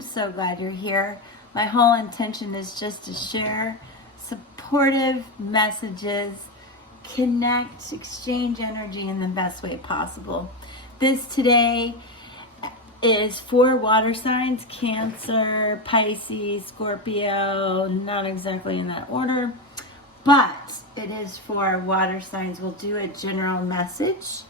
I'm so glad you're here. My whole intention is just to share supportive messages, connect, exchange energy in the best way possible. This today is for water signs: Cancer, Pisces, Scorpio, not exactly in that order, but it is for water signs. We'll do a general message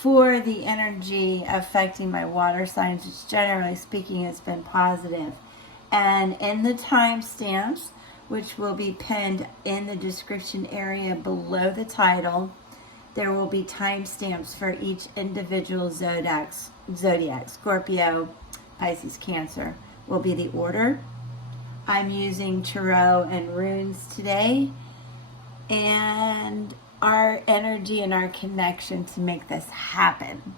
for the energy affecting my water signs, which generally speaking has been positive. And in the timestamps, which will be pinned in the description area below the title, there will be timestamps for each individual zodiac. Scorpio, Pisces, Cancer will be the order. I'm using tarot and runes today, and our energy and our connection to make this happen.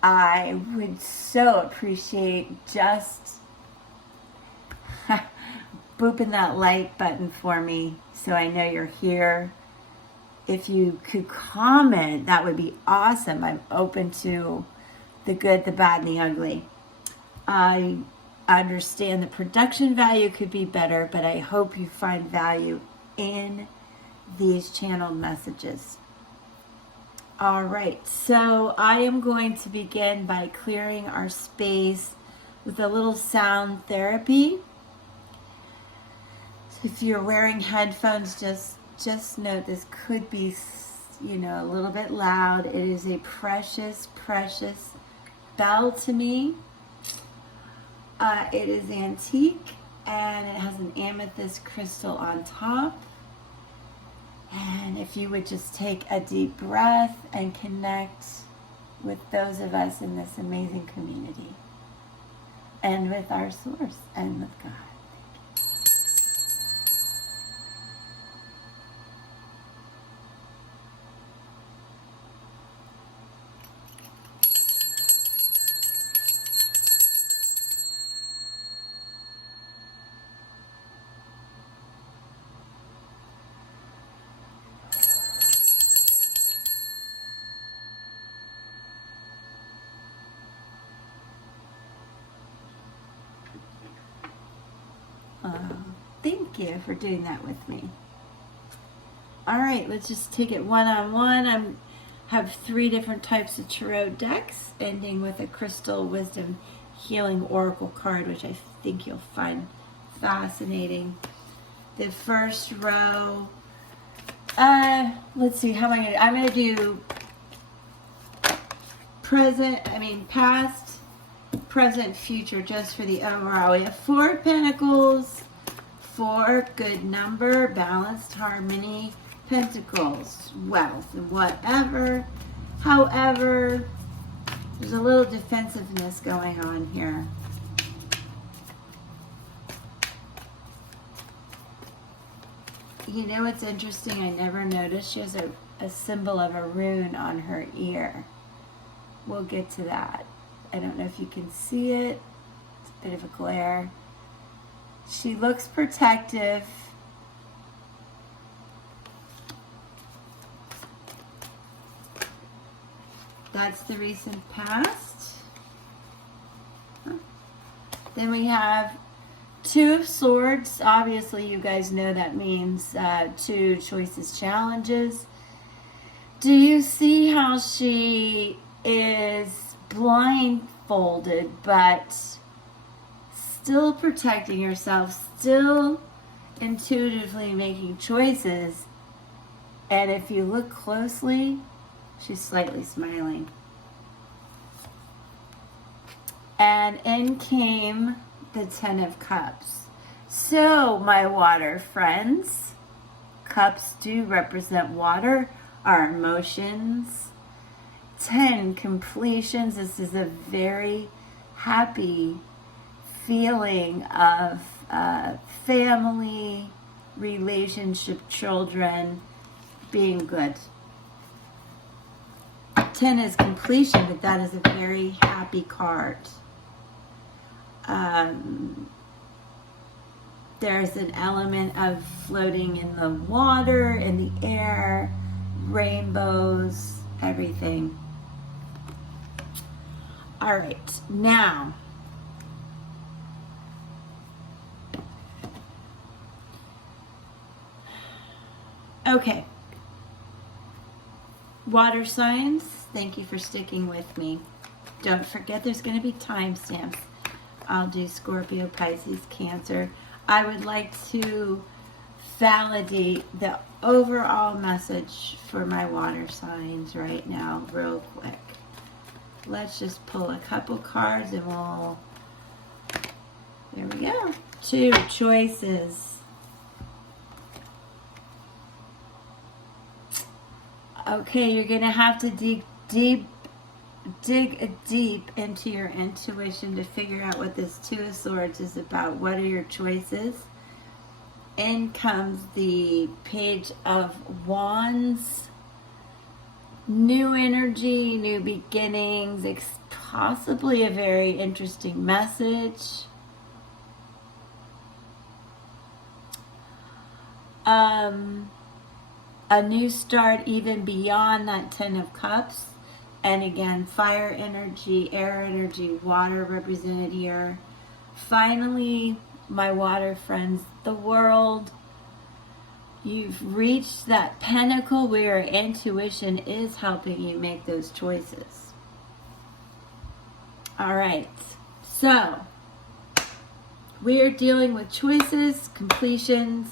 I would so appreciate just booping that like button for me so I know you're here. If you could comment, that would be awesome. I'm open to the good, the bad, and the ugly. I understand the production value could be better, but I hope you find value in these channeled messages. All right, so I am going to begin by clearing our space with a little sound therapy. If you're wearing headphones, just note this could be, a little bit loud. It is a precious, precious bell to me. It is antique, and it has an amethyst crystal on top. And if you would just take a deep breath and connect with those of us in this amazing community, and with our source, and with God. Thank you for doing that with me. All right, let's just take it one-on-one. I have 3 different types of tarot decks, ending with a Crystal Wisdom Healing Oracle card, which I think you'll find fascinating. The first row, let's see, how am I going to, I'm going to do past, present, future, just for the overall. We have 4 Pentacles, 4 good number, balanced harmony, Pentacles, wealth, and whatever. However, there's a little defensiveness going on here. You know what's interesting? I never noticed she has a symbol of a rune on her ear. We'll get to that. I don't know if you can see it. It's a bit of a glare. She looks protective. That's the recent past. Then we have 2 of Swords. Obviously, you guys know that means 2 choices, challenges. Do you see how she is blindfolded, but still protecting herself, still intuitively making choices? And if you look closely, she's slightly smiling. And in came the 10 of Cups. So, my water friends, cups do represent water, our emotions. 10 completions. This is a very happy feeling of family, relationship, children being good. 10 is completion, but that is a very happy card. There's an element of floating in the water, in the air, rainbows, everything. All right, now okay, water signs, thank you for sticking with me. Don't forget there's going to be timestamps. I'll do Scorpio, Pisces, Cancer. I would like to validate the overall message for my water signs right now real quick. Let's just pull a couple cards and we'll, there we go. 2 choices. Okay, you're going to have to dig deep into your intuition to figure out what this 2 of Swords is about. What are your choices? In comes the Page of Wands. New energy, new beginnings, possibly a very interesting message. A new start even beyond that 10 of Cups. And again, fire energy, air energy, water represented here. Finally, my water friends, the world, you've reached that pinnacle where intuition is helping you make those choices. All right, so we are dealing with choices, completions,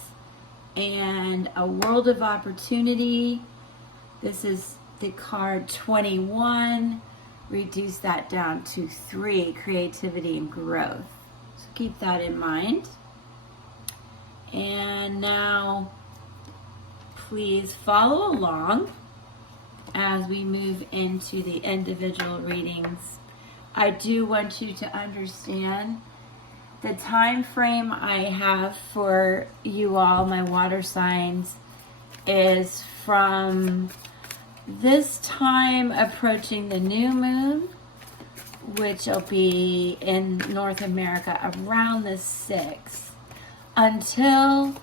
and a world of opportunity. This is the card 21. Reduce that down to 3, creativity and growth. So keep that in mind. And now please follow along as we move into the individual readings. I do want you to understand the time frame I have for you all, my water signs, is from this time approaching the new moon, which will be in North America around the 6th, until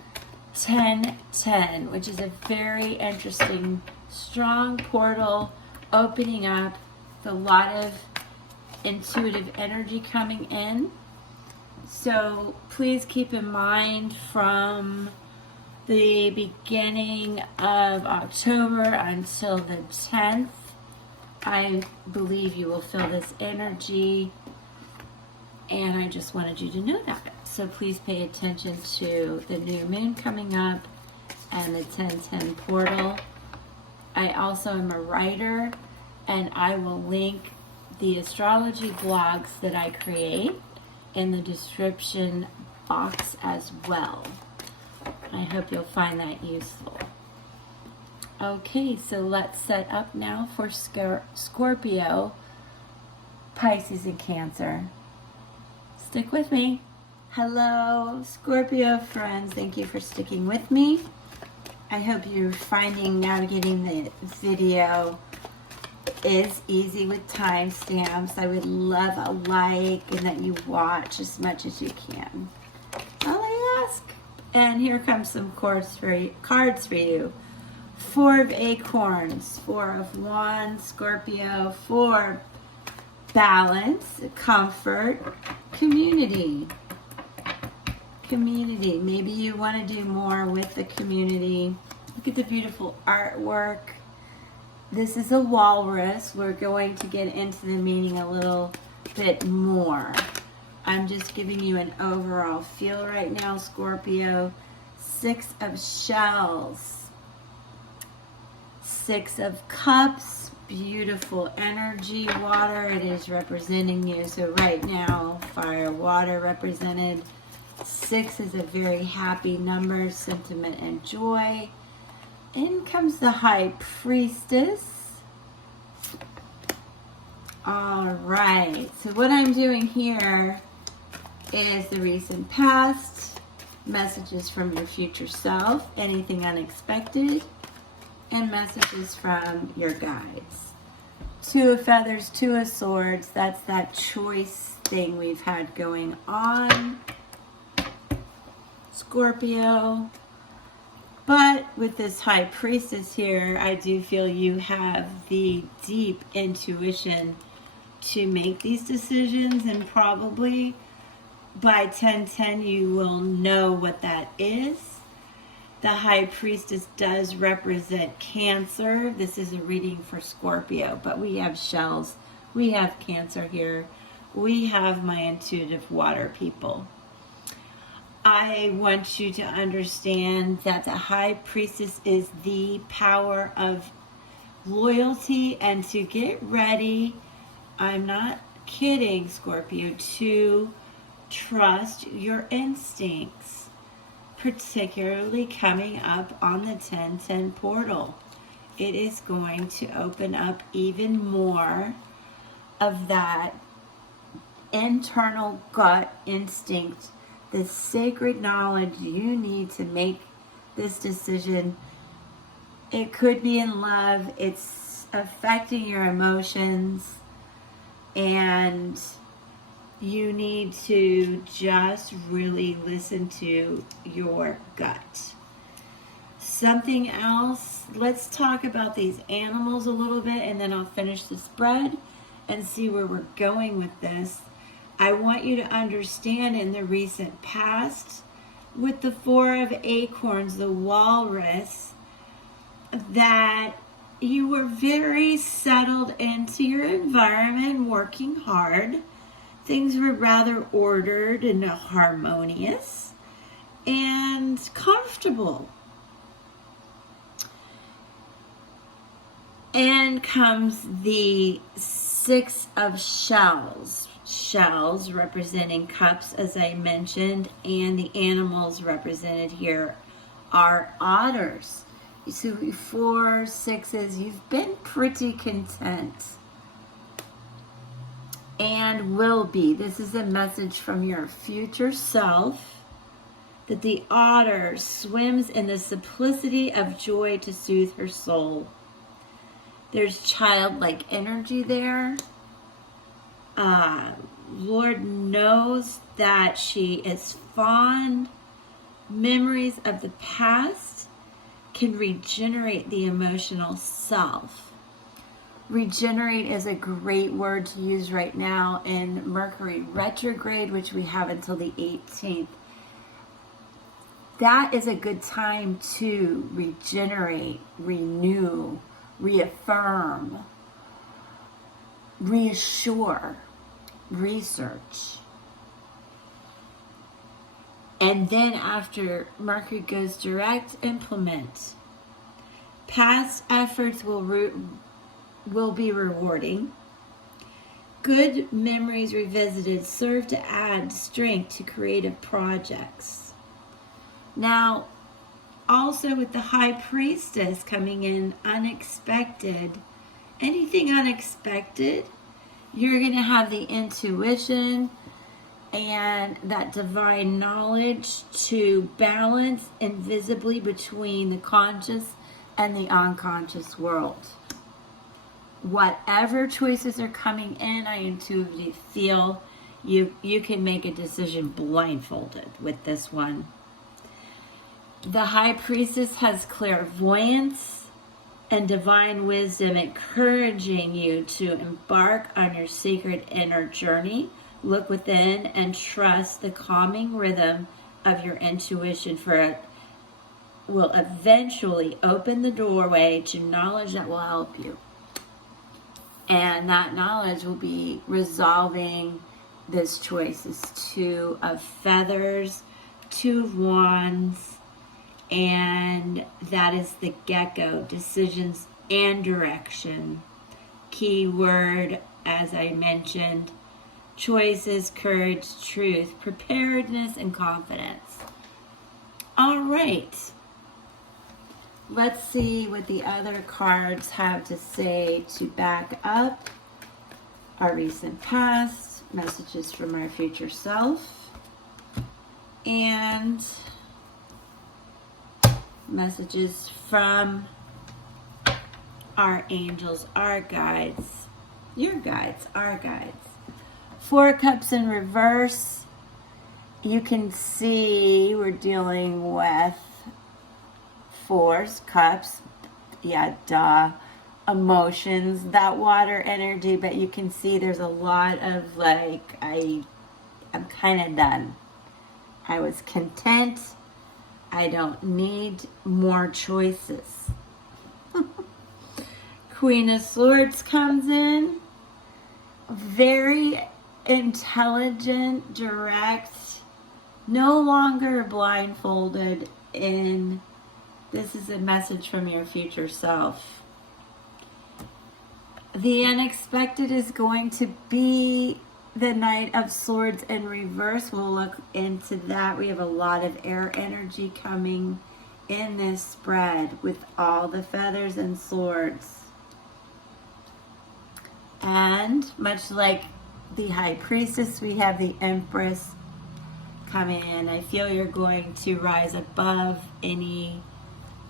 10/10, which is a very interesting, strong portal opening up with a lot of intuitive energy coming in. So please keep in mind from the beginning of October until the 10th, I believe you will feel this energy, and I just wanted you to know that. So please pay attention to the new moon coming up and the 10/10 portal. I also am a writer, and I will link the astrology blogs that I create in the description box as well. I hope you'll find that useful. Okay, so let's set up now for Scorpio, Pisces, and Cancer. Stick with me. Hello, Scorpio friends. Thank you for sticking with me. I hope you're finding navigating the video is easy with timestamps. I would love a like and that you watch as much as you can. All I ask. And here comes some cards for you. 4 of Acorns, 4 of Wands, Scorpio, 4 balance, comfort, community. Community. Maybe you want to do more with the community. Look at the beautiful artwork. This is a walrus. We're going to get into the meaning a little bit more. I'm just giving you an overall feel right now, Scorpio. 6 of shells. 6 of cups. Beautiful energy, water. It is representing you. So right now, fire, water represented. 6 is a very happy number, sentiment, and joy. In comes the High Priestess. All right, so what I'm doing here is the recent past, messages from your future self, anything unexpected, and messages from your guides. 2 of feathers, 2 of swords, that's that choice thing we've had going on, Scorpio. But with this High Priestess here, I do feel you have the deep intuition to make these decisions, and probably by 10:10 you will know what that is. The High Priestess does represent Cancer. This is a reading for Scorpio, but we have shells. We have Cancer here. We have my intuitive water people. I want you to understand that the High Priestess is the power of loyalty, and to get ready, I'm not kidding, Scorpio, to trust your instincts, particularly coming up on the 10:10 portal. It is going to open up even more of that internal gut instinct, the sacred knowledge you need to make this decision. It could be in love. It's affecting your emotions, and you need to just really listen to your gut. Something else, let's talk about these animals a little bit, and then I'll finish the spread and see where we're going with this. I want you to understand, in the recent past, with the Four of Acorns, the walrus, that you were very settled into your environment, working hard. Things were rather ordered and harmonious and comfortable. And comes the Six of Shells. Shells representing cups, as I mentioned, and the animals represented here are otters. So 4 6s, you've been pretty content. And will be. This is a message from your future self, that the otter swims in the simplicity of joy to soothe her soul. There's childlike energy there. Lord knows that she is fond. Memories of the past can regenerate the emotional self. Regenerate is a great word to use right now in Mercury retrograde, which we have until the 18th. That is a good time to regenerate, renew, reaffirm, reassure, research. And then after Mercury goes direct, implement. Past efforts will be rewarding. Good memories revisited serve to add strength to creative projects. Now, also with the High Priestess coming in unexpected, anything unexpected, you're going to have the intuition and that divine knowledge to balance invisibly between the conscious and the unconscious world. Whatever choices are coming in, I intuitively feel you can make a decision blindfolded with this one. The High Priestess has clairvoyance and divine wisdom, encouraging you to embark on your sacred inner journey. Look within and trust the calming rhythm of your intuition, for it will eventually open the doorway to knowledge that will help you. And that knowledge will be resolving this choices. 2 of Feathers, 2 of Wands, and that is the Gecko, decisions and direction. Key word, as I mentioned, choices, courage, truth, preparedness, and confidence. All right. Let's see what the other cards have to say to back up our recent past, messages from our future self, and messages from our angels, our guides, your guides, our guides. 4 Cups in reverse. You can see we're dealing with 4 Cups. Yeah, duh. emotions, that water energy, but you can see there's a lot of like, I'm kind of done. I was content. I don't need more choices. Queen of Swords comes in. Very intelligent, direct, no longer blindfolded in, this is a message from your future self. The unexpected is going to be the Knight of Swords in reverse. We'll look into that. We have a lot of air energy coming in this spread with all the feathers and swords. And much like the High Priestess, we have the Empress coming in. I feel you're going to rise above any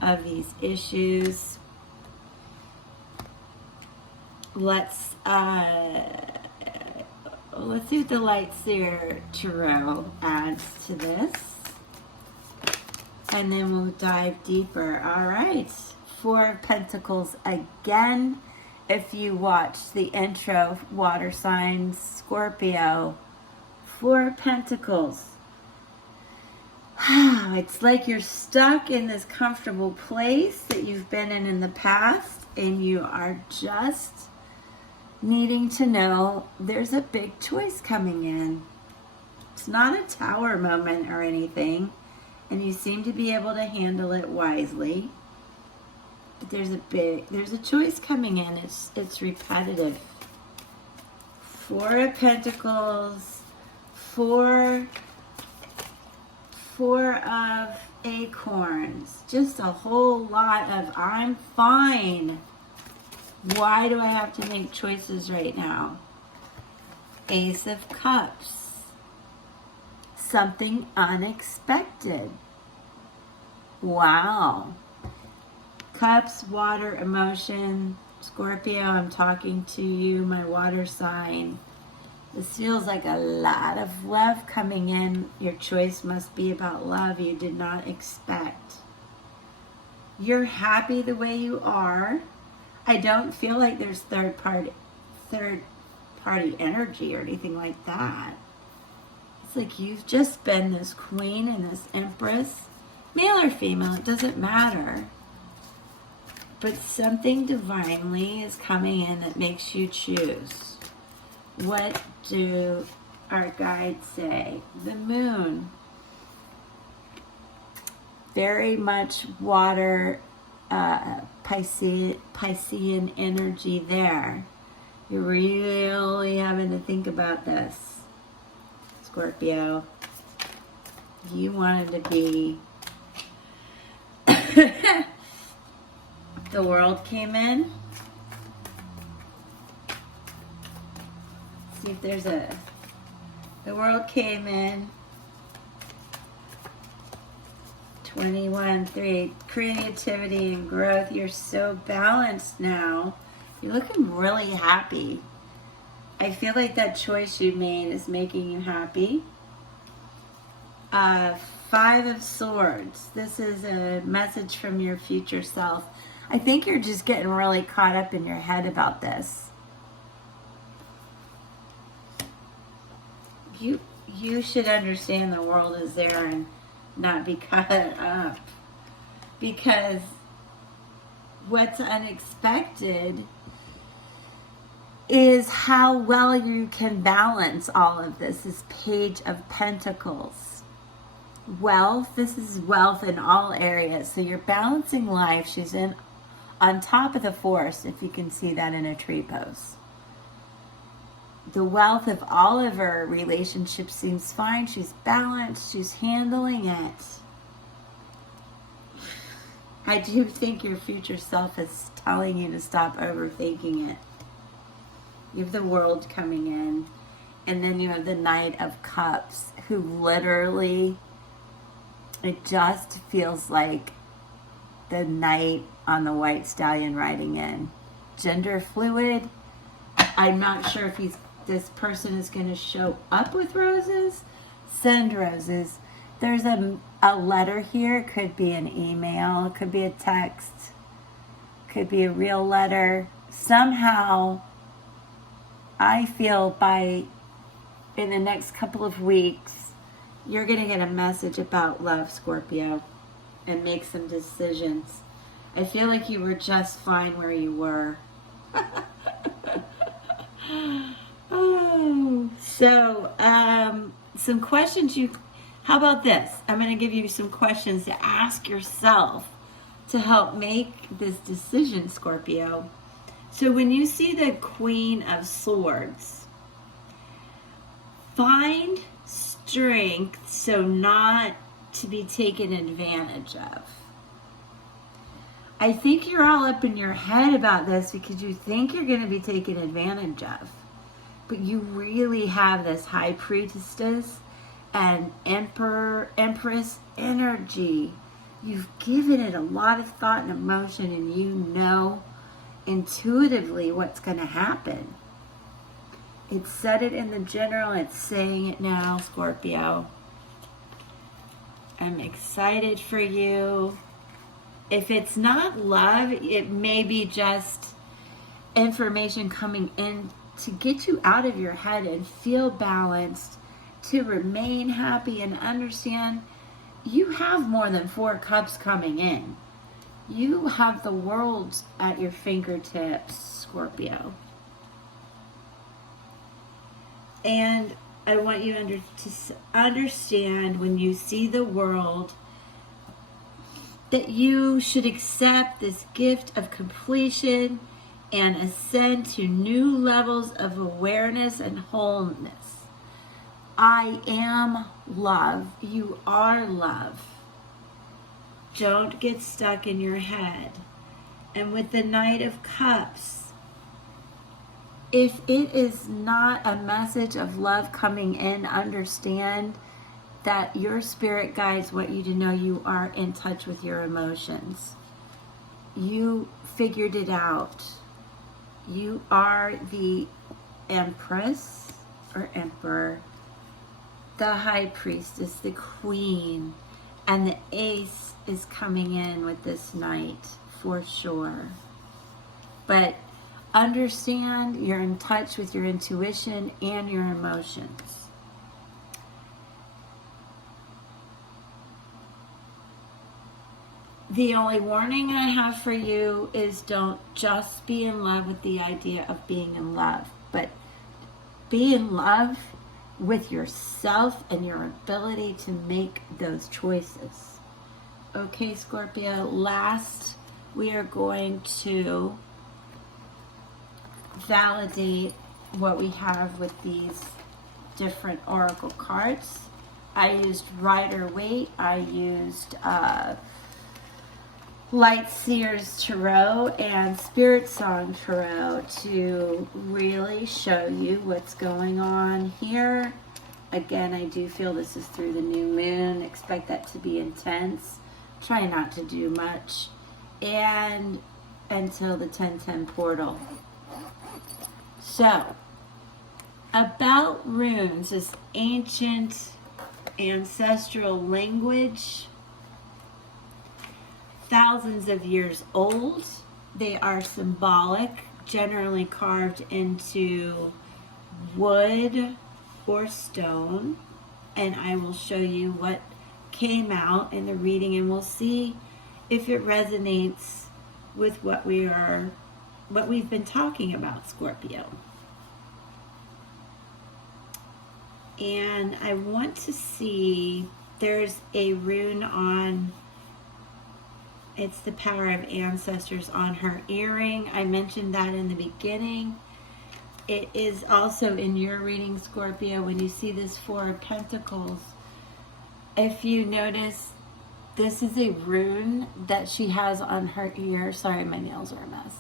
of these issues. Let's see what the Light Seer Tarot adds to this. And then we'll dive deeper. All right. Four of Pentacles again. If you watch the intro, water signs, Scorpio, Four of Pentacles. It's like you're stuck in this comfortable place that you've been in the past, and you are just needing to know there's a big choice coming in. It's not a tower moment or anything, and you seem to be able to handle it wisely. But there's a choice coming in. It's repetitive. Four of Pentacles, four of Acorns. Just a whole lot of I'm fine. Why do I have to make choices right now? Ace of Cups. Something unexpected. Wow. Cups, water, emotion. Scorpio, I'm talking to you, my water sign. This feels like a lot of love coming in. Your choice must be about love you did not expect. You're happy the way you are. I don't feel like there's third party energy or anything like that. It's like you've just been this queen and this empress, male or female, it doesn't matter. But something divinely is coming in that makes you choose. What do our guides say? The moon. Very much water, Piscean energy there. You're really having to think about this, Scorpio. You wanted to be... The World came in. See if there's a... The World came in. 21-3. Creativity and growth. You're so balanced now. You're looking really happy. I feel like that choice you made is making you happy. Five of Swords. This is a message from your future self. I think you're just getting really caught up in your head about this. You should understand the world is there and not be caught up. Because what's unexpected is how well you can balance all of this. This Page of Pentacles. Wealth, this is wealth in all areas. So you're balancing life. She's in on top of the forest, if you can see that in a tree pose. The wealth of all of her relationships seems fine. She's balanced. She's handling it. I do think your future self is telling you to stop overthinking it. You have the World coming in. And then you have the Knight of Cups, who literally, it just feels like the knight on the white stallion riding in. Gender fluid. I'm not sure if this person is going to show up with roses. Send roses. There's a letter here. It could be an email. It could be a text. It could be a real letter. Somehow, I feel in the next couple of weeks, you're going to get a message about love, Scorpio, and make some decisions. I feel like you were just fine where you were. Oh, so some questions how about this? I'm going to give you some questions to ask yourself to help make this decision, Scorpio. So when you see the Queen of Swords, find strength so not to be taken advantage of. I think you're all up in your head about this because you think you're going to be taken advantage of. But you really have this high priestess and empress energy. You've given it a lot of thought and emotion, and you know intuitively what's going to happen. It said it in the general, it's saying it now, Scorpio. I'm excited for you. If it's not love, it may be just information coming in to get you out of your head and feel balanced, to remain happy and understand you have more than 4 cups coming in. You have the world at your fingertips, Scorpio. And I want you to understand when you see the world that you should accept this gift of completion and ascend to new levels of awareness and wholeness. I am love. You are love. Don't get stuck in your head. And with the Knight of Cups, if it is not a message of love coming in, understand that your spirit guides want you to know you are in touch with your emotions. You figured it out. You are the Empress or Emperor, the High Priestess, the Queen, and the Ace is coming in with this Knight for sure. But understand you're in touch with your intuition and your emotions. The only warning I have for you is don't just be in love with the idea of being in love, but be in love with yourself and your ability to make those choices. Okay, Scorpio, last we are going to validate what we have with these different oracle cards. I used Rider-Waite. I used Light Seers Tarot and Spirit Song Tarot to really show you what's going on here. Again, I do feel this is through the new moon. Expect that to be intense. Try not to do much. And until the 1010 portal. So, about runes, this ancient ancestral language, thousands of years old. They are symbolic, generally carved into wood or stone. And I will show you what came out in the reading, and we'll see if it resonates with what we've been talking about, Scorpio. And I want to see, there's a rune on, it's the power of ancestors on her earring. I mentioned that in the beginning. It is also in your reading, Scorpio, when you see this 4 of Pentacles. If you notice, this is a rune that she has on her ear. Sorry, my nails are a mess.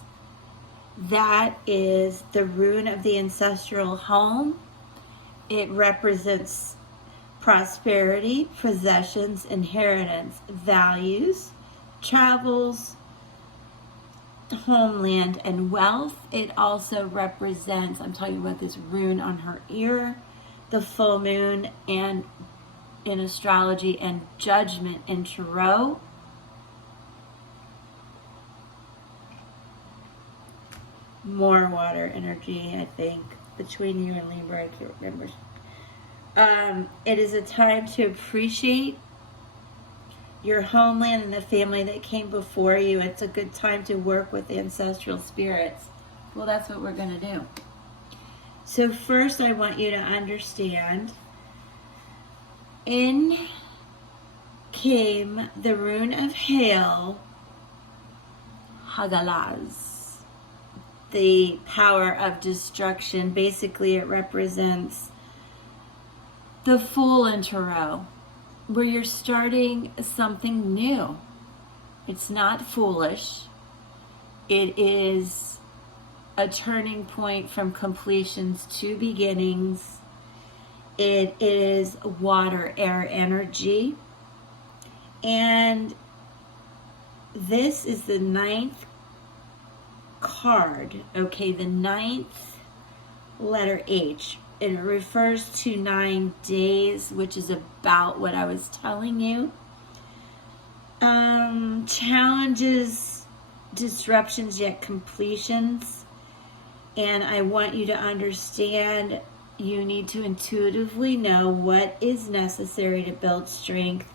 That is the rune of the ancestral home. It represents prosperity, possessions, inheritance, values, travels, homeland, and wealth. It also represents, I'm talking about this rune on her ear, the full moon, and in astrology, and judgment in tarot. more water energy, I think, between you and Libra. I can't remember. It is a time to appreciate your homeland and the family that came before you. It's a good time to work with ancestral spirits. Well, that's what we're going to do. So first, I want you to understand, in came the rune of hail, Hagalaz, the power of destruction. Basically, it represents the Fool in Tarot, where you're starting something new. It's not foolish. It is a turning point from completions to beginnings. It is water, air energy. And this is the 9th card, okay, the 9th letter H. And it refers to 9 days, which is about what I was telling you. Challenges, disruptions, yet completions. And I want you to understand you need to intuitively know what is necessary to build strength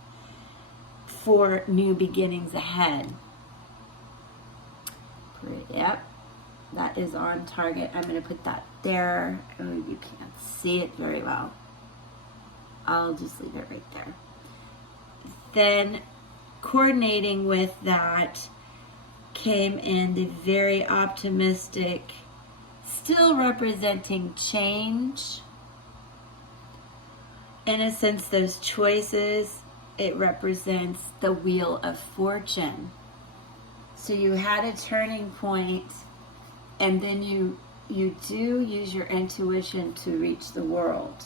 for new beginnings ahead. Yep, that is on target. I'm going to put that there. Oh, you can't see it very well. I'll just leave it right there. Then coordinating with that came in the very optimistic, still representing change. In a sense, those choices, it represents the Wheel of Fortune. So you had a turning point, and then you do use your intuition to reach the world.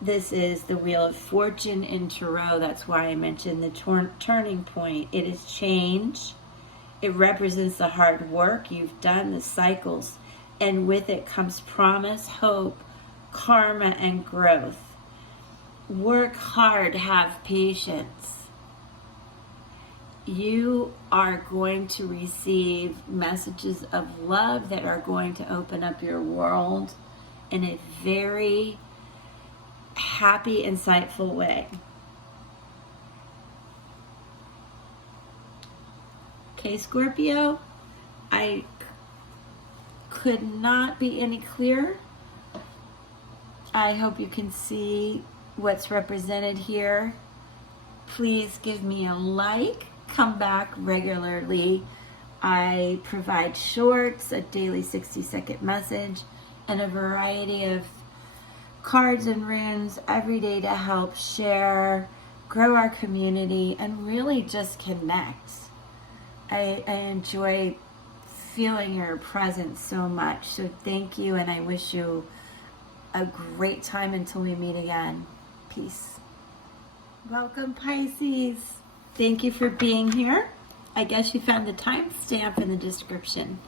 This is the Wheel of Fortune in Tarot. That's why I mentioned the turning point. It is change. It represents the hard work you've done, the cycles, and with it comes promise, hope, karma, and growth. Work hard, have patience. You are going to receive messages of love that are going to open up your world in a very happy, insightful way. Okay, Scorpio, I could not be any clearer. I hope you can see what's represented here. Please give me a like. Come back regularly. I provide shorts, a daily 60-second message, and a variety of cards and runes every day to help share, grow our community, and really just connect. I enjoy feeling your presence so much. So thank you, and I wish you a great time until we meet again. Peace. Welcome, Pisces. Thank you for being here. I guess you found the timestamp in the description.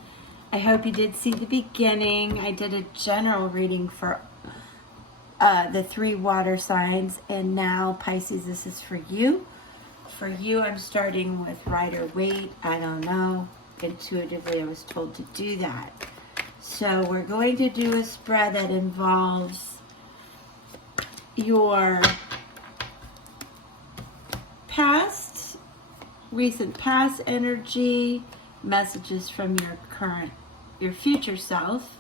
I hope you did see the beginning. I did a general reading for the 3 water signs, and now Pisces, this is for you. For you, I'm starting with Rider-Waite. I don't know. Intuitively, I was told to do that. So we're going to do a spread that involves your past, recent past energy, messages from your future self,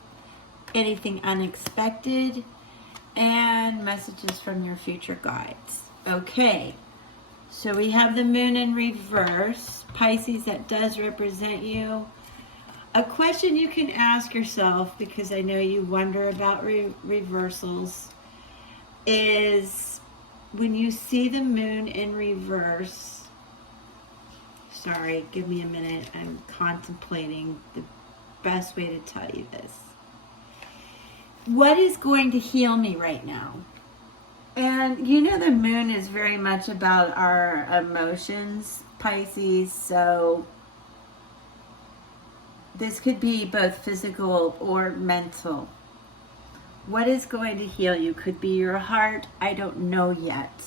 anything unexpected, and messages from your future guides. Okay, so we have the moon in reverse. Pisces, that does represent you. A question you can ask yourself, because I know you wonder about reversals, is when you see the moon in reverse, sorry, give me a minute, I'm contemplating the best way to tell you this. What is going to heal me right now? And you know the moon is very much about our emotions, Pisces, so this could be both physical or mental. What is going to heal you? Could be your heart. I don't know yet.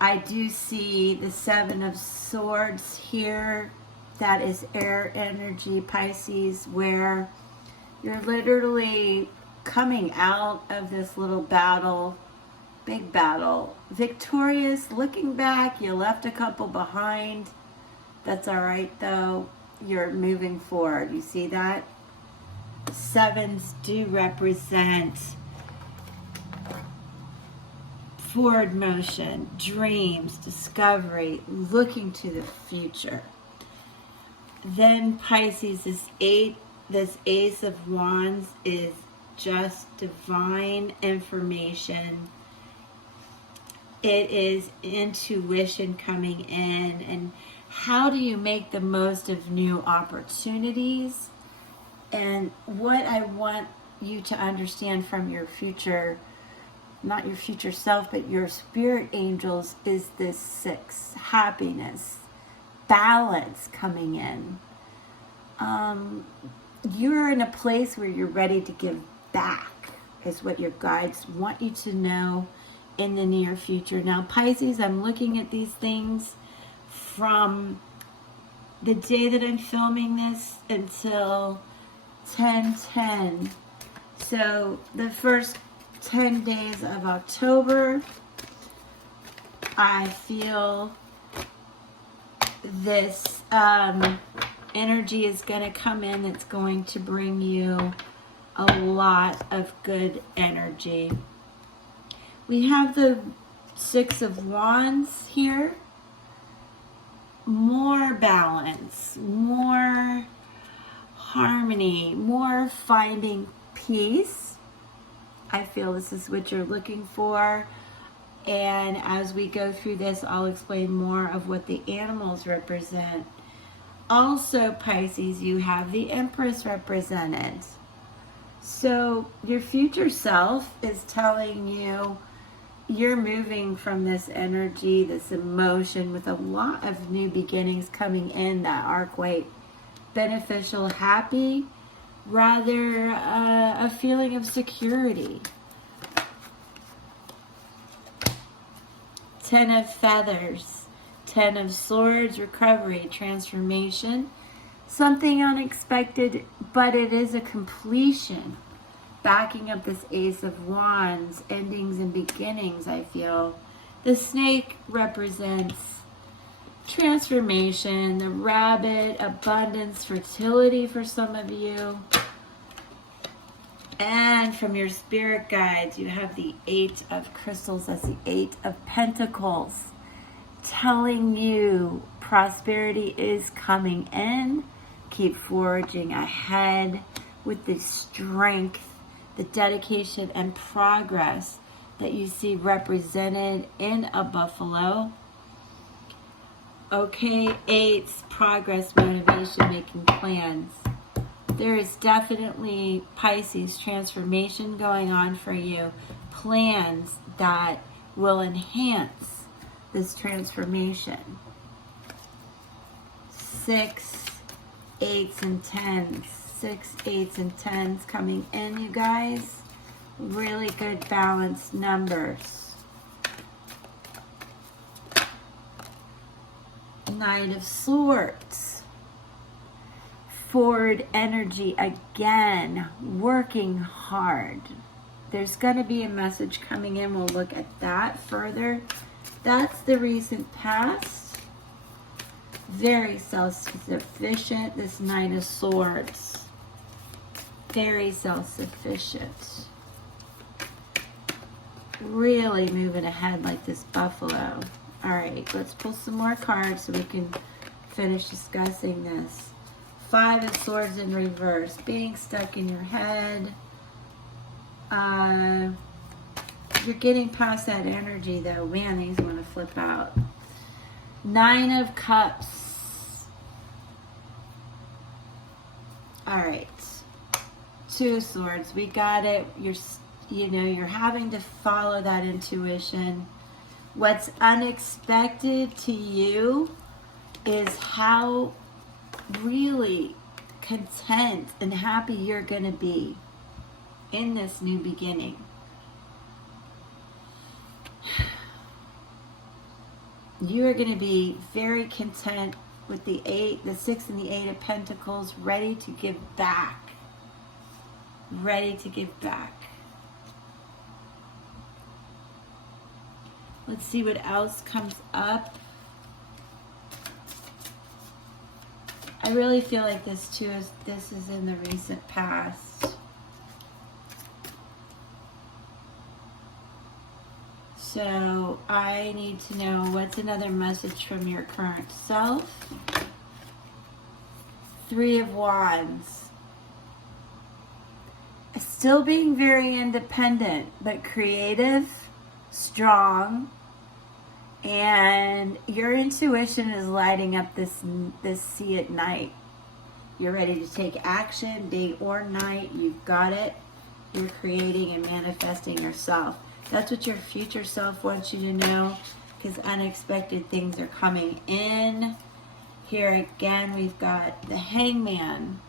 I do see the 7 of Swords here. that is air energy, Pisces, where you're literally coming out of this little battle, big battle, victorious, looking back. You left a couple behind. That's all right, though. You're moving forward. You see that? Sevens do represent forward motion, dreams, discovery, looking to the future. Then Pisces, this Ace of Wands is just divine information. It is intuition coming in, and how do you make the most of new opportunities? And what I want you to understand from your future, not your future self, but your spirit angels, is this 6, happiness, balance coming in. You're in a place where you're ready to give back, is what your guides want you to know in the near future. Now, Pisces, I'm looking at these things from the day that I'm filming this until 10/10. So the first 10 days of October, I feel this energy is going to come in. It's going to bring you a lot of good energy. We have the 6 of Wands here. More balance, more harmony, more finding peace. I feel this is what you're looking for. And as we go through this, I'll explain more of what the animals represent. Also, Pisces, you have the Empress represented. So your future self is telling you you're moving from this energy, this emotion, with a lot of new beginnings coming in that are quite beneficial, happy, rather a feeling of security. 10 of Feathers, 10 of Swords, recovery, transformation, something unexpected, but it is a completion. Backing up this Ace of Wands, endings and beginnings, I feel. The snake represents transformation, the rabbit, abundance, fertility for some of you. And from your spirit guides, you have the 8 of crystals. That's the 8 of pentacles, telling you prosperity is coming in. Keep forging ahead with the strength, the dedication and progress that you see represented in a buffalo. Okay, 8's progress, motivation, making plans. There is definitely, Pisces, transformation going on for you. Plans that will enhance this transformation. 6, 8s, and 10s. 6, 8s, and 10s coming in, you guys. Really good balanced numbers. Knight of Swords. Forward energy again, working hard. There's going to be a message coming in. We'll look at that further. That's the recent past. Very self-sufficient, this Knight of Swords. Very self-sufficient. Really moving ahead like this buffalo. All right, let's pull some more cards so we can finish discussing this. 5 of Swords in reverse. Being stuck in your head. You're getting past that energy though. Man, these want to flip out. 9 of Cups. All right. 2 of Swords. We got it. You're having to follow that intuition. What's unexpected to you is how really content and happy you're going to be in this new beginning. You are going to be very content with the 8, the 6 and the 8 of Pentacles, ready to give back. Ready to give back. Let's see what else comes up. I really feel like this is in the recent past. So I need to know what's another message from your current self. 3 of Wands. Still being very independent, but creative, strong, and your intuition is lighting up this sea at night. You're ready to take action, day or night. You've got it. You're creating and manifesting yourself. That's what your future self wants you to know, because unexpected things are coming in. Here again, we've got the Hangman.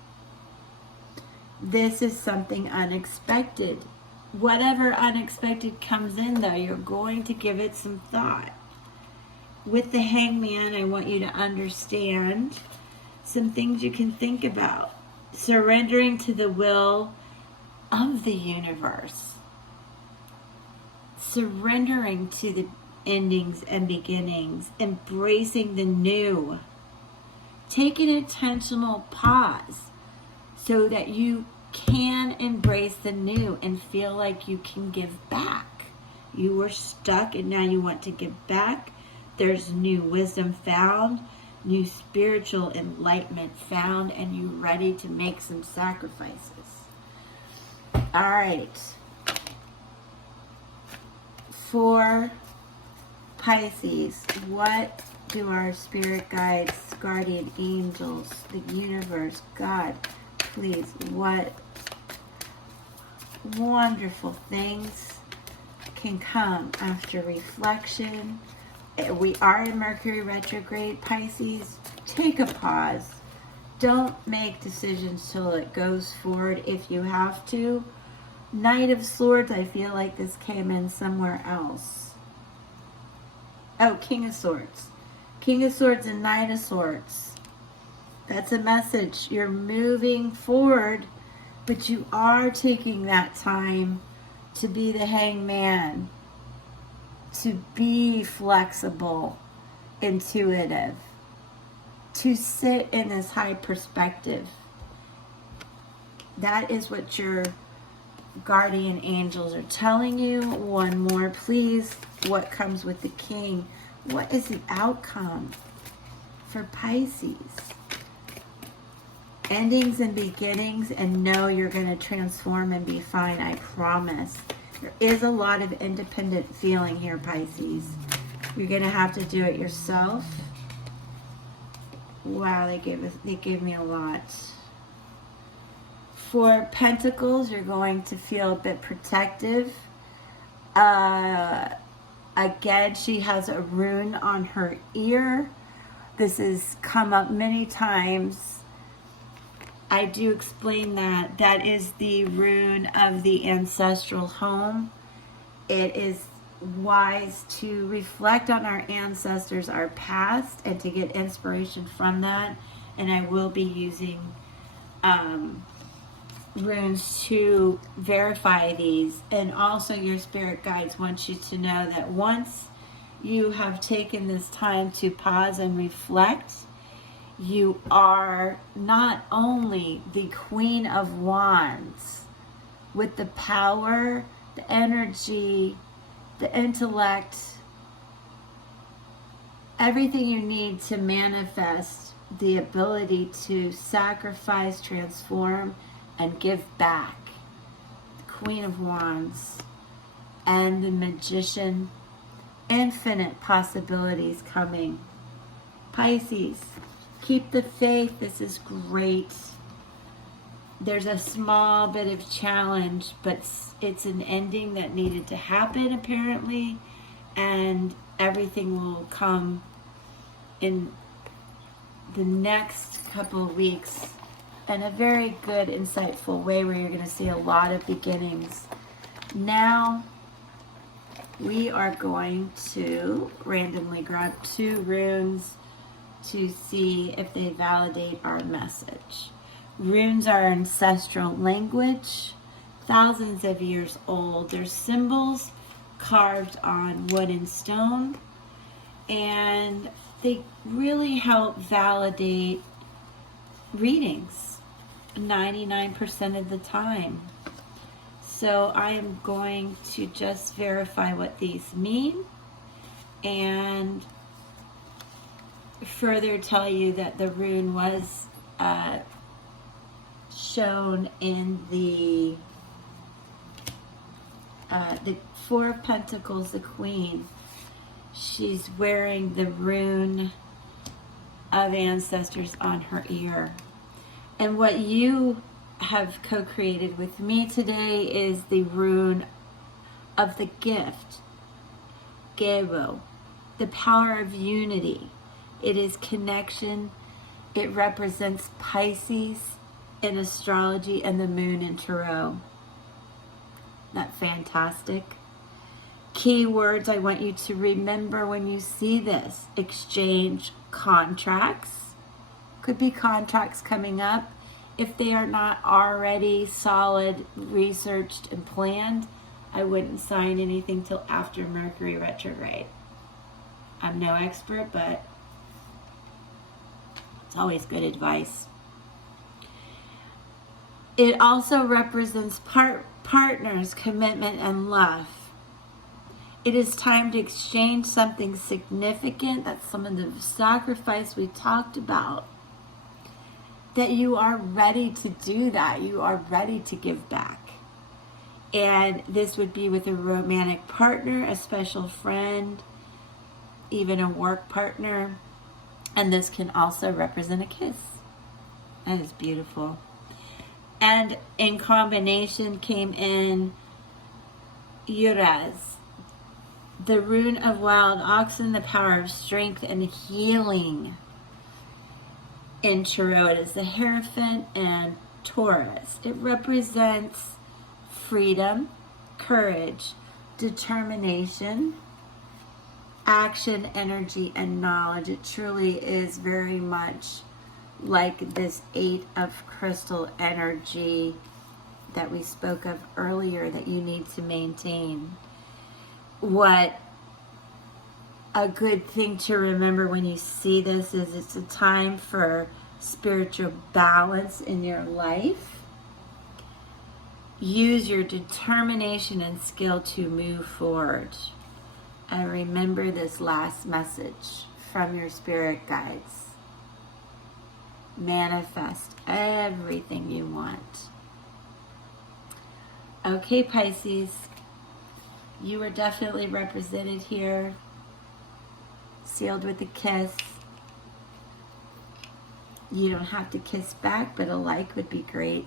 This is something unexpected. Whatever unexpected comes in, though, you're going to give it some thought. With the Hangman, I want you to understand some things you can think about. Surrendering to the will of the universe. Surrendering to the endings and beginnings. Embracing the new. Take an intentional pause so that you can embrace the new and feel like you can give back. You were stuck and now you want to give back. There's new wisdom found, new spiritual enlightenment found, and you're ready to make some sacrifices. All right. For Pisces, what do our spirit guides, guardian angels, the universe, God, please, what wonderful things can come after reflection? We are in Mercury retrograde, Pisces. Take a pause. Don't make decisions till it goes forward if you have to. Knight of Swords, I feel like this came in somewhere else. Oh, King of Swords. King of Swords and Knight of Swords. That's a message. You're moving forward, but you are taking that time to be the Hangman, to be flexible, intuitive, to sit in this high perspective. That is what your guardian angels are telling you. One more, please. What comes with the King? What is the outcome for Pisces? Endings and beginnings, and know you're going to transform and be fine, I promise. There is a lot of independent feeling here, Pisces. You're going to have to do it yourself. Wow, they gave me a lot. For Pentacles, you're going to feel a bit protective. Again, she has a rune on her ear. This has come up many times. I do explain that. That is the rune of the ancestral home. It is wise to reflect on our ancestors, our past, and to get inspiration from that. And I will be using runes to verify these. And also your spirit guides want you to know that once you have taken this time to pause and reflect, you are not only the Queen of Wands with the power, the energy, the intellect, everything you need to manifest the ability to sacrifice, transform, and give back. The Queen of Wands and the Magician. Infinite possibilities coming. Pisces, keep the faith. This is great. There's a small bit of challenge, but it's an ending that needed to happen apparently, and everything will come in the next couple of weeks in a very good, insightful way where you're going to see a lot of beginnings. Now, we are going to randomly grab 2 runes to see if they validate our message. Runes are ancestral language, thousands of years old. They're symbols carved on wood and stone, and they really help validate readings 99% of the time. So I am going to just verify what these mean and further tell you that the rune was shown in the Four of Pentacles, the Queen. She's wearing the rune of ancestors on her ear. And what you have co-created with me today is the rune of the gift, Gebo, the power of unity. It is connection. It represents Pisces in astrology and the moon in Tarot. Not fantastic? Key words I want you to remember when you see this: exchange, contracts. Could be contracts coming up. If they are not already solid, researched, and planned, I wouldn't sign anything till after Mercury retrograde. I'm no expert, but it's always good advice. It also represents partners, commitment, and love. It is time to exchange something significant. That's some of the sacrifice we talked about. That you are ready to do that. You are ready to give back. And this would be with a romantic partner, a special friend, even a work partner. And this can also represent a kiss. That is beautiful. And in combination came in Uraz, the rune of wild oxen, the power of strength and healing. In Tarot, it is the Hierophant and Taurus. It represents freedom, courage, determination, action, energy, and knowledge. It truly is very much like this Eight of Crystal energy that we spoke of earlier that you need to maintain. What a good thing to remember when you see this is it's a time for spiritual balance in your life. Use your determination and skill to move forward. And remember this last message from your spirit guides. Manifest everything you want. Okay, Pisces, you are definitely represented here. Sealed with a kiss. You don't have to kiss back, but a like would be great.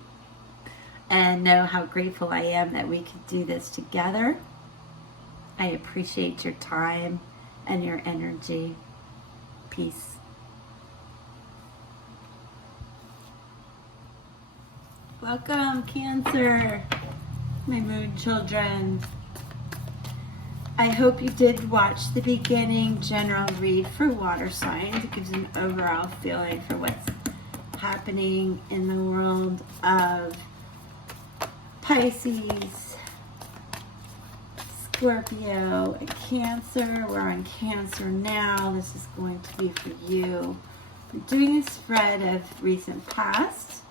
And know how grateful I am that we could do this together. I appreciate your time and your energy. Peace. Welcome, Cancer, my moon children. I hope you did watch the beginning general read for water signs. It gives an overall feeling for what's happening in the world of Pisces, Scorpio, and Cancer. We're on Cancer now. This is going to be for you. We're doing a spread of recent past,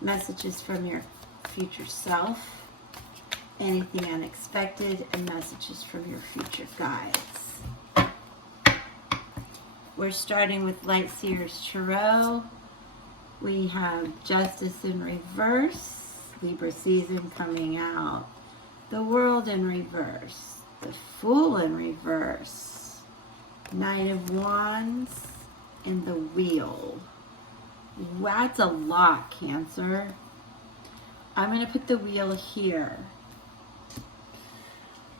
messages from your future self, anything unexpected, and messages from your future guides. We're starting with Light Seers Tarot. We have Justice in reverse, Libra season coming out, the World in reverse, the Fool in reverse, Knight of Wands, and the Wheel. That's a lot, Cancer. I'm going to put the Wheel here.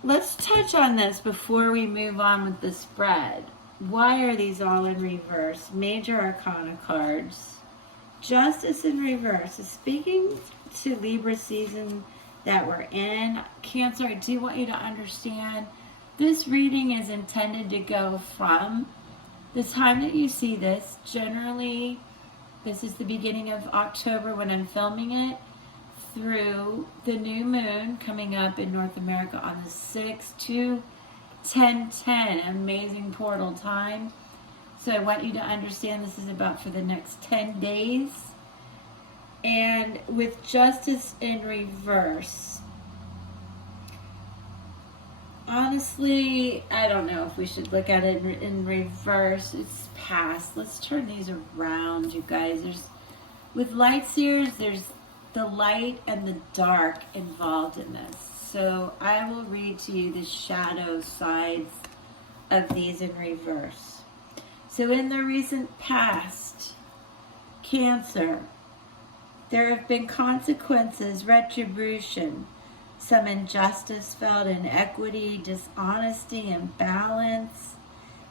Let's touch on this before we move on with the spread. Why are these all in reverse? Major Arcana cards. Justice in reverse is speaking to Libra season that we're in. Cancer, I do want you to understand this reading is intended to go from The time that you see this, generally, this is the beginning of October when I'm filming it, through the new moon coming up in North America on the 6th to 10:10, amazing portal time. So I want you to understand this is about for the next 10 days. And with justice in reverse, honestly, I don't know if we should look at it in reverse. It's past. Let's turn these around, you guys. With light seers, there's the light and the dark involved in this. So I will read to you the shadow sides of these in reverse. So in the recent past, Cancer, there have been consequences, retribution, some injustice felt, inequity, dishonesty, imbalance,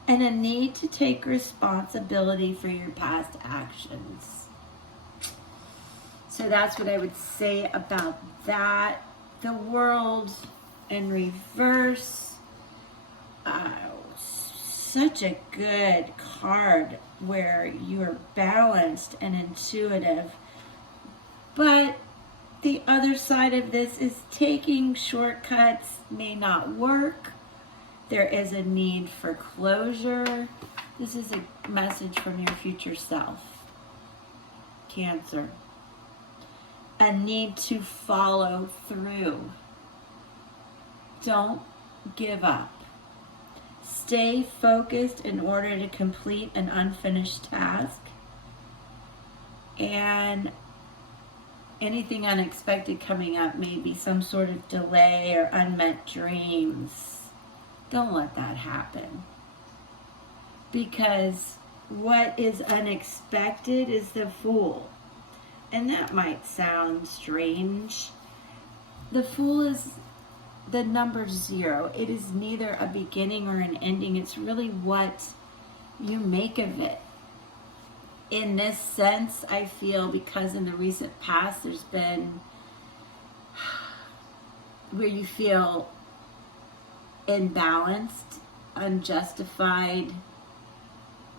and a need to take responsibility for your past actions. So that's what I would say about that. The World in reverse. Such a good card where you're balanced and intuitive. But the other side of this is taking shortcuts may not work. There is a need for closure. This is a message from your future self. Cancer. A need to follow through. Don't give up. Stay focused in order to complete an unfinished task. And anything unexpected coming up, maybe some sort of delay or unmet dreams. Don't let that happen. Because what is unexpected is the Fool. And that might sound strange. The Fool is the number 0. It is neither a beginning or an ending. It's really what you make of it. In this sense, I feel, because in the recent past there's been where you feel imbalanced, unjustified,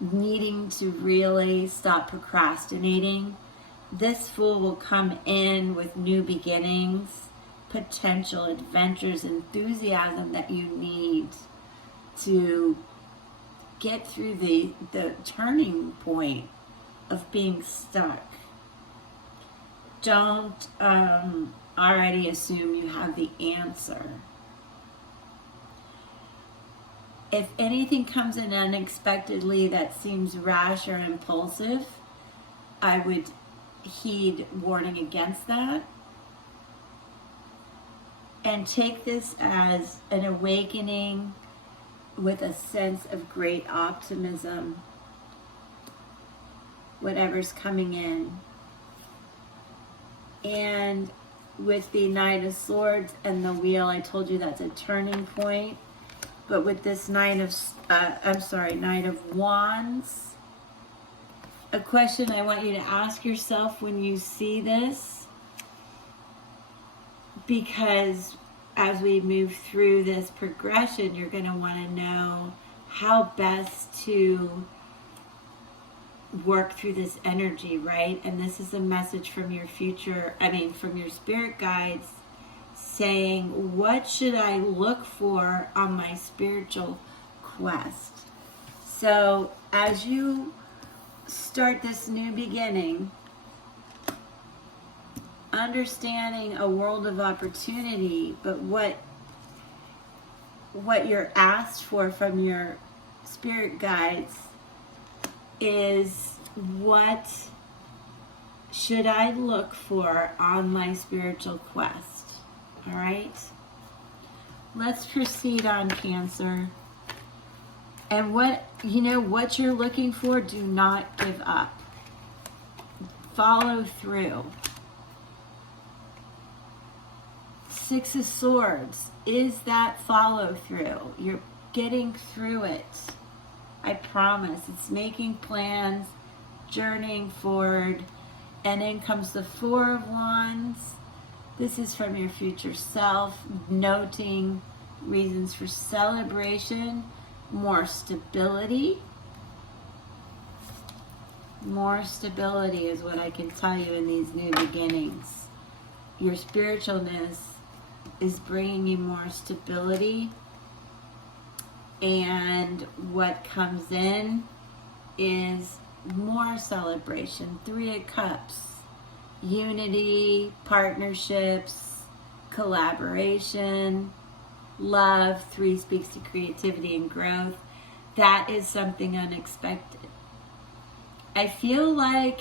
needing to really stop procrastinating. This Fool will come in with new beginnings, potential adventures, enthusiasm that you need to get through the turning point of being stuck. Don't already assume you have the answer. If anything comes in unexpectedly that seems rash or impulsive, I would heed warning against that. And take this as an awakening with a sense of great optimism, whatever's coming in. And with the Knight of Swords and the Wheel, I told you that's a turning point. But with this Knight of Wands, a question I want you to ask yourself when you see this, because as we move through this progression, you're going to want to know how best to work through this energy, right? And this is a message from your from your spirit guides saying, what should I look for on my spiritual quest? So as you start this new beginning, understanding a world of opportunity, but what you're asked for from your spirit guides is, what should I look for on my spiritual quest? All right, let's proceed on, Cancer. And what you're looking for, do not give up. Follow through. 6 of Swords is that follow through. You're getting through it. I promise. It's making plans, journeying forward. And in comes the 4 of Wands. This is from your future self, noting reasons for celebration, more stability, More stability is what I can tell you in these new beginnings. Your spiritualness is bringing you more stability, and what comes in is more celebration. 3 of Cups, unity, partnerships, collaboration, love. 3 speaks to creativity and growth. That is something unexpected. I feel like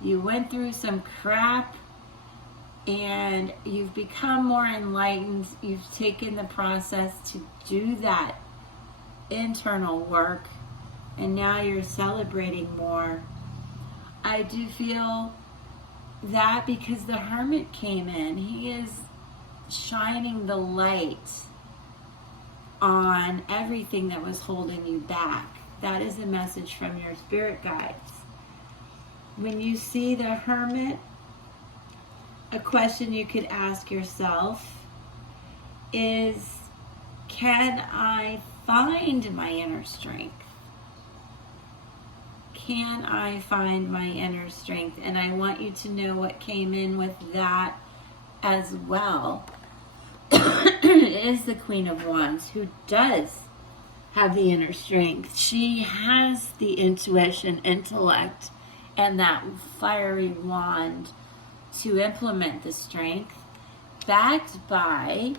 you went through some crap and you've become more enlightened. You've taken the process to do that internal work, and now you're celebrating more. I do feel that because the Hermit came in, he is shining the light on everything that was holding you back. That is a message from your spirit guides. When you see the Hermit, a question you could ask yourself is, can I find my inner strength? Can I find my inner strength? And I want you to know what came in with that as well. It is the Queen of Wands, who does have the inner strength. She has the intuition, intellect, and that fiery wand to implement the strength, backed by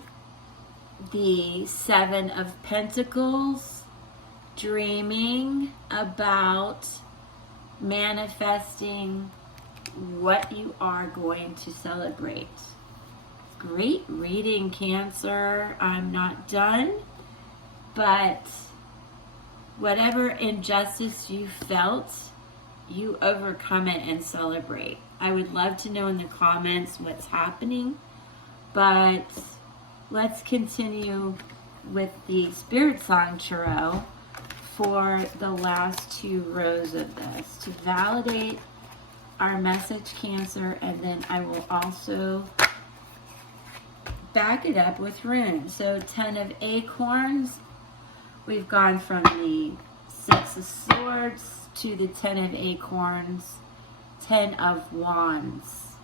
the 7 of Pentacles, dreaming about manifesting what you are going to celebrate. Great reading, Cancer. I'm not done, but whatever injustice you felt, you overcome it and celebrate. I would love to know in the comments what's happening, but let's continue with the Spirit Song Tarot for the last 2 rows of this to validate our message, Cancer, and then I will also back it up with runes. So 10 of Acorns, we've gone from the 6 of Swords to the 10 of Acorns, 10 of Wands.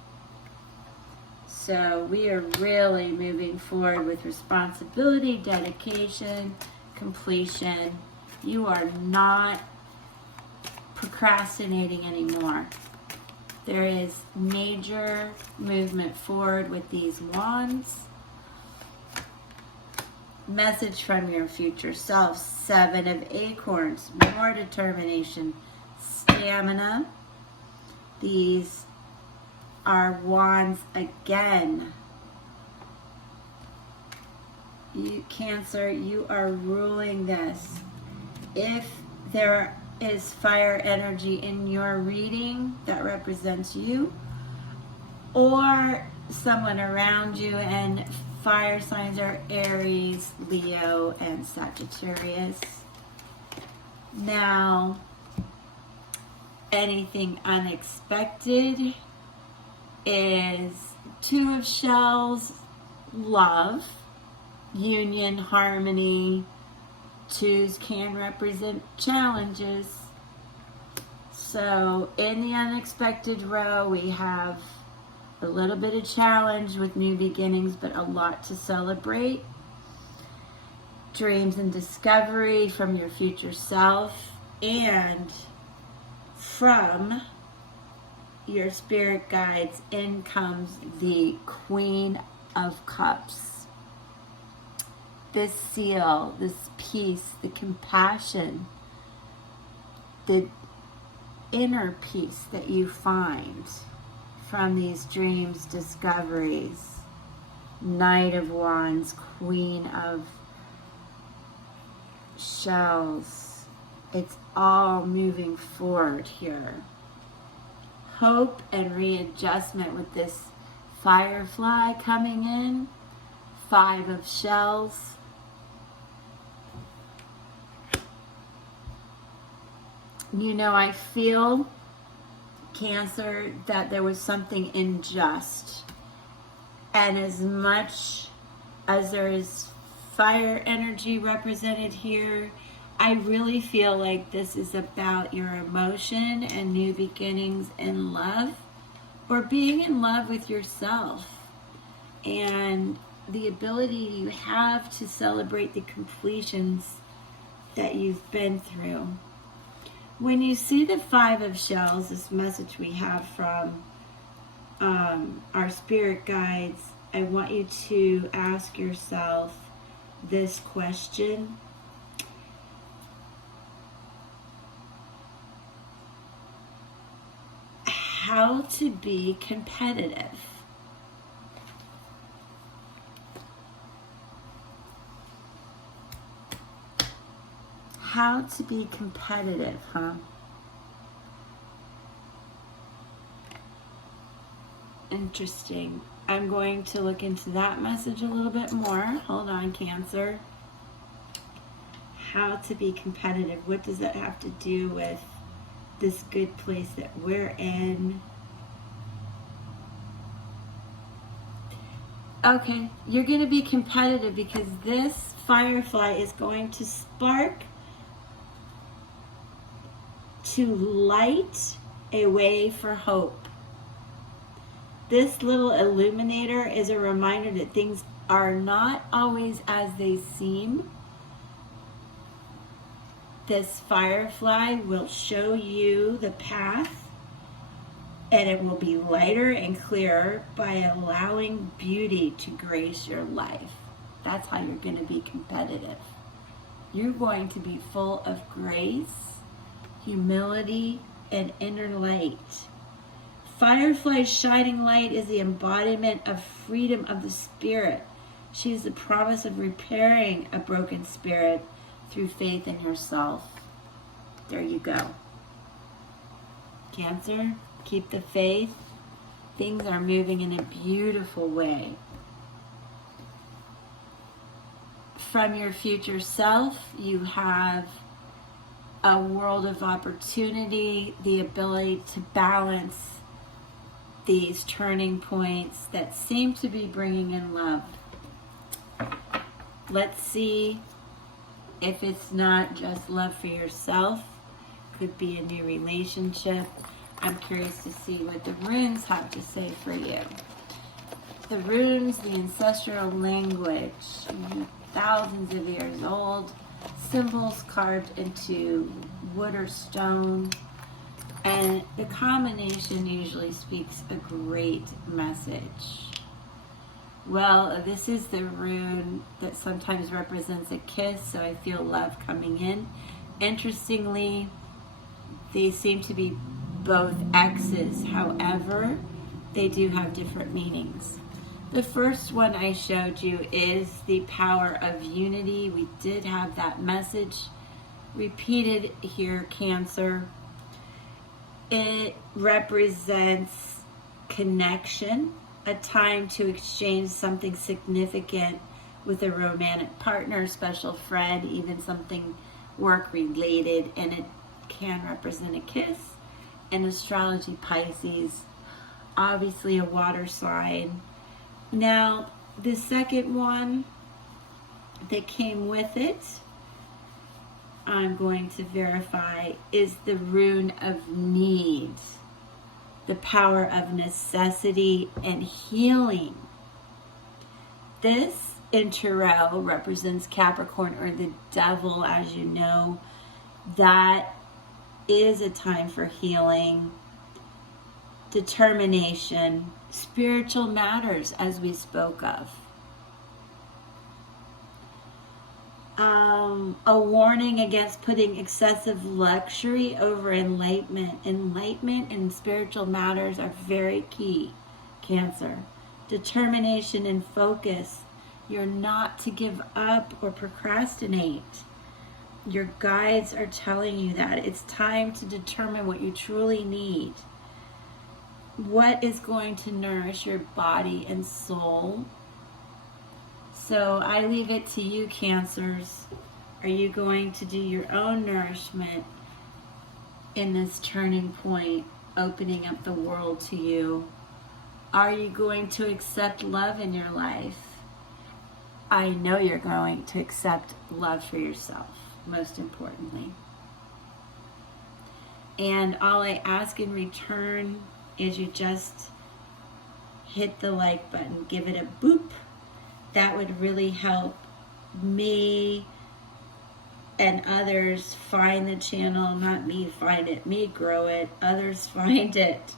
So we are really moving forward with responsibility, dedication, completion. You are not procrastinating anymore. There is major movement forward with these wands. Message from your future self, 7 of Acorns, more determination, stamina. These are wands again. You, Cancer, you are ruling this. If there is fire energy in your reading that represents you or someone around you, and fire signs are Aries, Leo, and Sagittarius. Now, anything unexpected is 2 of Shells, love, union, harmony. 2s can represent challenges. So in the unexpected row, we have a little bit of challenge with new beginnings, but a lot to celebrate. Dreams and discovery from your future self, and from your spirit guides, in comes the Queen of Cups. This seal, this peace, the compassion, the inner peace that you find from these dreams, discoveries. Knight of Wands, Queen of Shells. It's all moving forward here. Hope and readjustment with this Firefly coming in. 5 of Shells. You know, I feel, Cancer, that there was something unjust. And as much as there is fire energy represented here, I really feel like this is about your emotion and new beginnings in love, or being in love with yourself, and the ability you have to celebrate the completions that you've been through. When you see the Five of Shells, this message we have from our spirit guides, I want you to ask yourself this question. How to be competitive. How to be competitive, huh? Interesting. I'm going to look into that message a little bit more. Hold on, Cancer. How to be competitive. What does that have to do with this good place that we're in? Okay, you're going to be competitive because this firefly is going to spark, to light a way for hope. This little illuminator is a reminder that things are not always as they seem. This firefly will show you the path, and it will be lighter and clearer by allowing beauty to grace your life. That's how you're going to be competitive. You're going to be full of grace, humility, and inner light. Firefly's shining light is the embodiment of freedom of the spirit. She is the promise of repairing a broken spirit through faith in yourself. There you go. Cancer, keep the faith. Things are moving in a beautiful way. From your future self, you have a world of opportunity, the ability to balance these turning points that seem to be bringing in love. Let's see if it's not just love for yourself. Could be a new relationship. I'm curious to see what the runes have to say for you. The runes, the ancestral language, thousands of years old, symbols carved into wood or stone. And the combination usually speaks a great message. Well, this is the rune that sometimes represents a kiss, so I feel love coming in. Interestingly, they seem to be both X's. However, they do have different meanings. The first one I showed you is the power of unity. We did have that message repeated here, Cancer. It represents connection, a time to exchange something significant with a romantic partner, special friend, even something work-related, and it can represent a kiss. In astrology, Pisces, obviously a water sign. Now, the second one that came with it, I'm going to verify, is the rune of need, the power of necessity and healing. This in tarot represents Capricorn, or the devil, as you know. That is a time for healing, determination, spiritual matters, as we spoke of. A warning against putting excessive luxury over enlightenment. Enlightenment and spiritual matters are very key, Cancer. Determination and focus. You're not to give up or procrastinate. Your guides are telling you that. It's time to determine what you truly need. What is going to nourish your body and soul? So I leave it to you, Cancers. Are you going to do your own nourishment in this turning point, opening up the world to you? Are you going to accept love in your life? I know you're going to accept love for yourself. most importantly. And all I ask in return is you just hit the like button, give it a boop. That would really help me and others find the channel, not me find it, me grow it, others find it.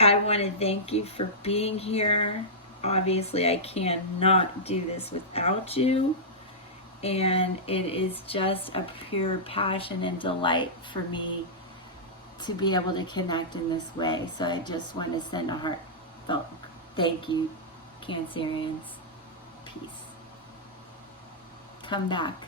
I want to thank you for being here. Obviously, I cannot do this without you. And it is just a pure passion and delight for me to be able to connect in this way. So I just want to send a heartfelt thank you, Cancerians. Peace. Come back.